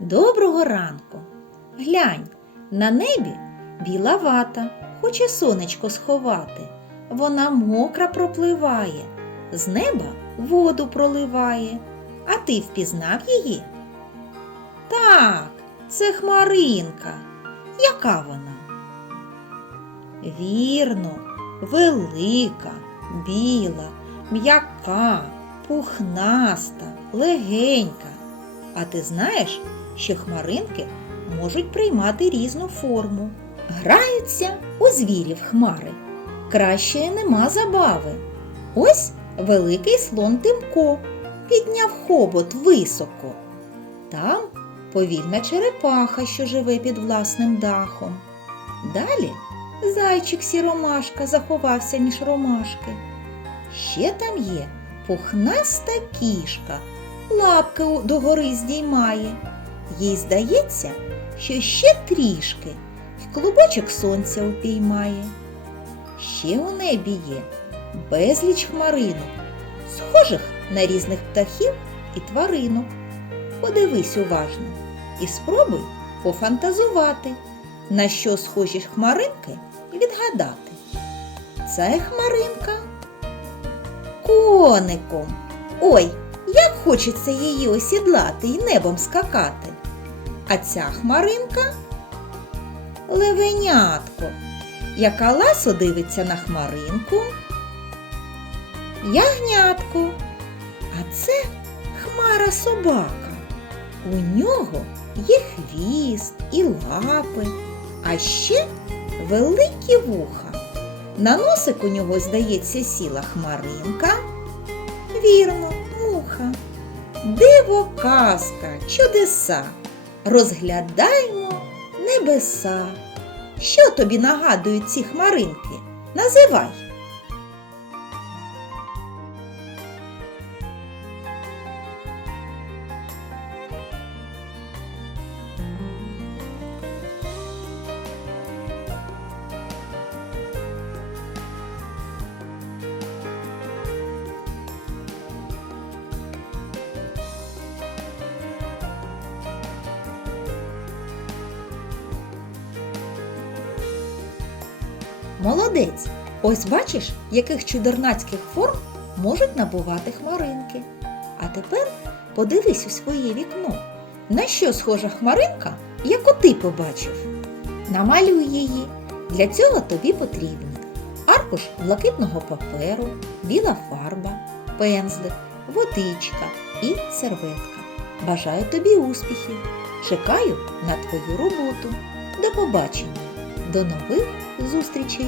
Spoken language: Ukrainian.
Доброго ранку. Глянь, на небі біла вата, хоче сонечко сховати. Вона мокра пропливає, з неба воду проливає. А ти впізнав її? Так, це хмаринка. Яка вона? Вірно, велика, біла, м'яка, пухнаста, легенька. А ти знаєш, що хмаринки можуть приймати різну форму. Граються у звірів хмари. Кращої нема забави. Ось великий слон Тимко підняв хобот високо. Там повільна черепаха, що живе під власним дахом. Далі зайчик сіромашка заховався між ромашки. Ще там є пухнаста кішка, лапки догори здіймає. Їй здається, що ще трішки в клубочок сонця упіймає. Ще у небі є безліч хмаринок, схожих на різних птахів і тваринок. Подивись уважно і спробуй пофантазувати, на що схожі хмаринки відгадати. Це хмаринка коником. Ой, як хочеться її осідлати і небом скакати. А ця хмаринка левенятко, яка ласо дивиться на хмаринку. Ягнятко. А це хмара собака. У нього є хвіст і лапи, а ще великі вуха. На носик у нього, здається, сіла хмаринка. Вірно, муха. Диво казка, чудеса. Розглядаймо небеса. Що тобі нагадують ці хмаринки? Називай. Молодець! Ось бачиш, яких чудернацьких форм можуть набувати хмаринки. А тепер подивись у своє вікно. На що схожа хмаринка, яку ти побачив? Намалюй її. Для цього тобі потрібні аркуш блакитного паперу, біла фарба, пензлик, водичка і серветка. Бажаю тобі успіхів! Чекаю на твою роботу. До побачення! До нових зустрічей!